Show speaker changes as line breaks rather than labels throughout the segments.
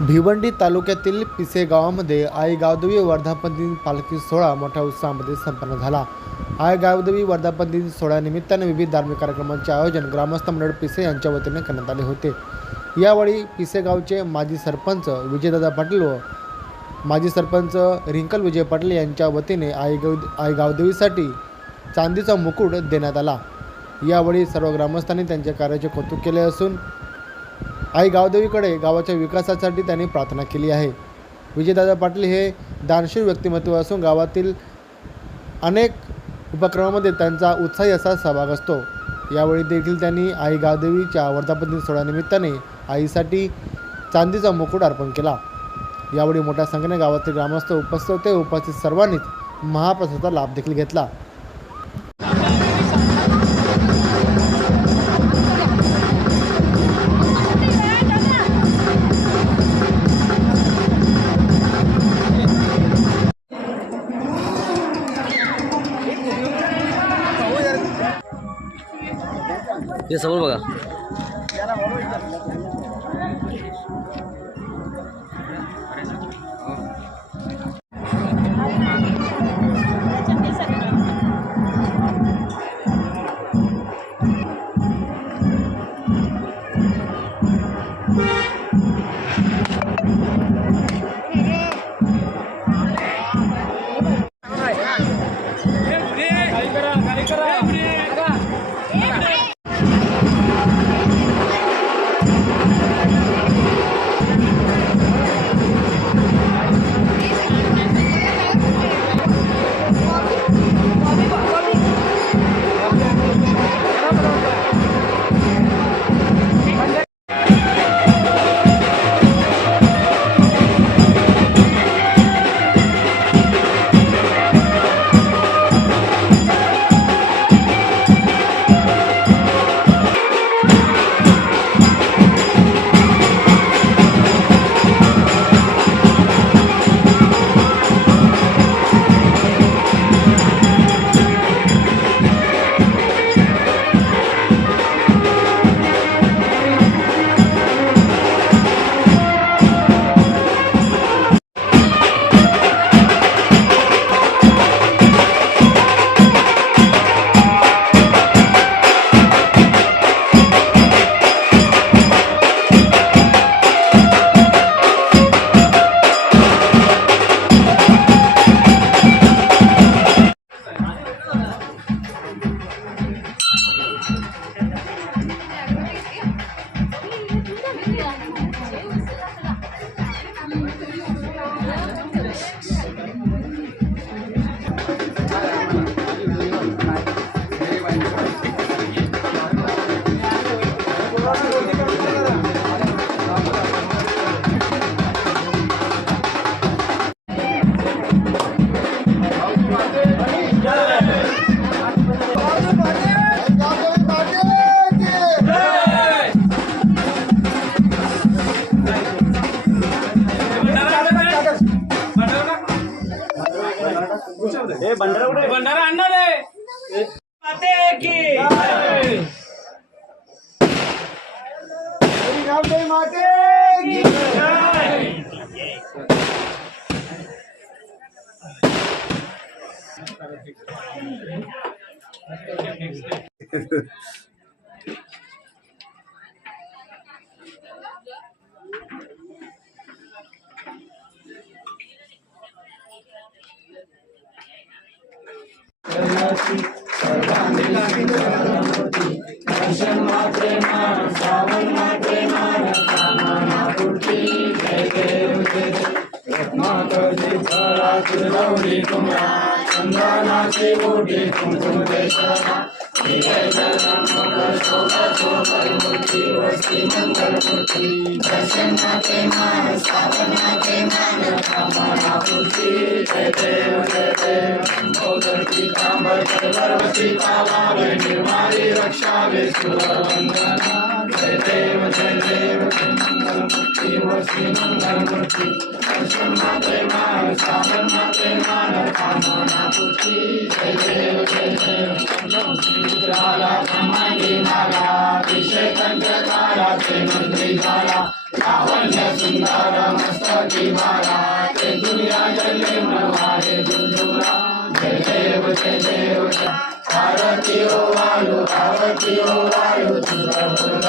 भिवंडी तालुक्यातील पिसे गावामध्ये आई गावदेवी वर्धापन दिन पालखी सोहळा मोठ्या उत्साहामध्ये संपन्न झाला. आई गावदेवी वर्धापन दिन सोहळ्यानिमित्ताने विविध धार्मिक कार्यक्रमांचे आयोजन ग्रामस्थ मंडळ पिसे यांच्या वतीने करण्यात आले होते. यावेळी पिसे गावचे माजी सरपंच विजयदादा पाटील व माजी सरपंच रिंकल विजय पाटील यांच्या वतीने आई गाव आई गावदेवीसाठी चांदीचा मुकुट देण्यात आला. यावेळी सर्व ग्रामस्थांनी त्यांच्या कार्याचे कौतुक केले असून आई गावदेवीकडे गावाच्या विकासासाठी त्यांनी प्रार्थना केली आहे. विजयदादा पाटील हे दानशीर व्यक्तिमत्व असून गावातील अनेक उपक्रमामध्ये त्यांचा उत्साही असा सहभाग असतो. यावेळी देखील त्यांनी आई गावदेवीच्या वर्धापन सोहळ्यानिमित्ताने आईसाठी चांदीचा मुकुट अर्पण केला. यावेळी मोठ्या संख्येने गावातील ग्रामस्थ उपस्थित होते. उपस्थित सर्वांनीच महाप्रसादाचा लाभ देखील घेतला.
हे समोर बघा.
Mata di Tara Chilauri Kumra चंदनाचे मोठे कुंकुम केशरा विजय जगन्मोहन शोभा शोभा मान स्थापनाचे मान कामना मूर्ती जय देव जय देव मोदरची कांबर सर्वस्वी पावावे निर्मारी रक्षावे सुरवंदना जय देव जय देव मंगलमूर्ती वसी मंगलमूर्ती माते मान सागर माते मान कामना पुत्री जय देव जय देव मित्राला समाधी माला अभिषेक काला ते मंत्री झाला लावण्य सुंदर मस्तकी माला ते दुनिया जल्ले मनवारे दुर्दुरा जय देव जय देव भारती ओ वायू भारती ओ वायू तुझा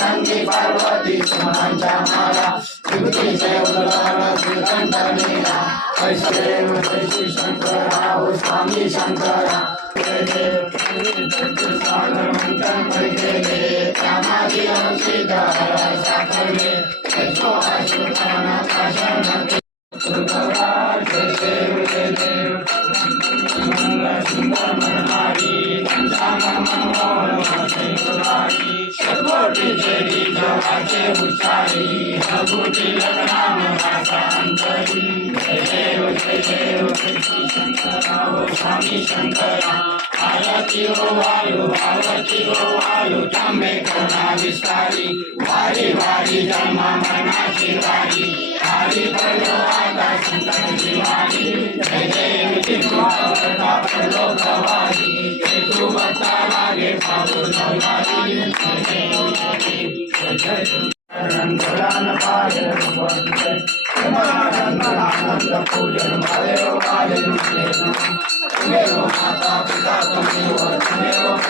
Nandi Parvati Samanja Mala Kriti Sevulara Sivanta Mila Vaishdeva Vaishu Shankara Uswami Shankara Vede Vede Sada Mankan Vajdeve Samadhi Amshita Rasa Kalve Vesho Asutana Kashanati Sutana स्वामी शंकरा आरती हो वायू आरती हो वायू तांबे करुणा विस्तारी वारी वारी जन्मा मनाची वारी हरी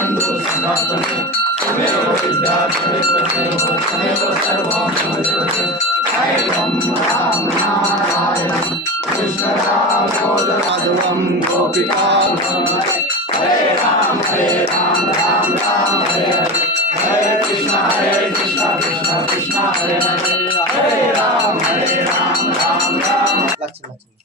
संतोषात्मने कुबेरो विद्याधिपते होतने को सर्वम विद्यते हरिम राम नारायण कृष्ण राम गोदराजवम गोपिका भवरे हरे राम हरे राम राम राम हरे हरे हरे कृष्ण हरे कृष्ण कृष्ण कृष्ण हरे हरे हरे राम हरे राम राम राम लक्ष्मी लक्ष्मी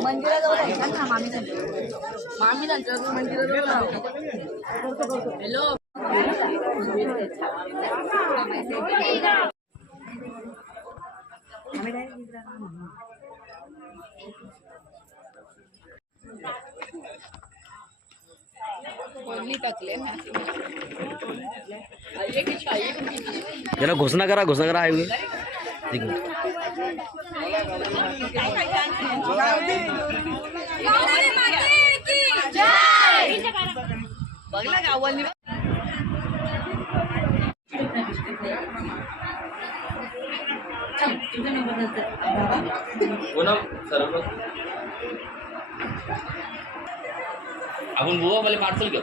मंदिरात जाऊ मामी मामी नंतर मंदिरात हॅलो आम्ही डायरेक्ट
जरा घोषणा करा घोषणा करा आहे. बघला गावाली
आपण बुवा मला पार्सल घेऊ.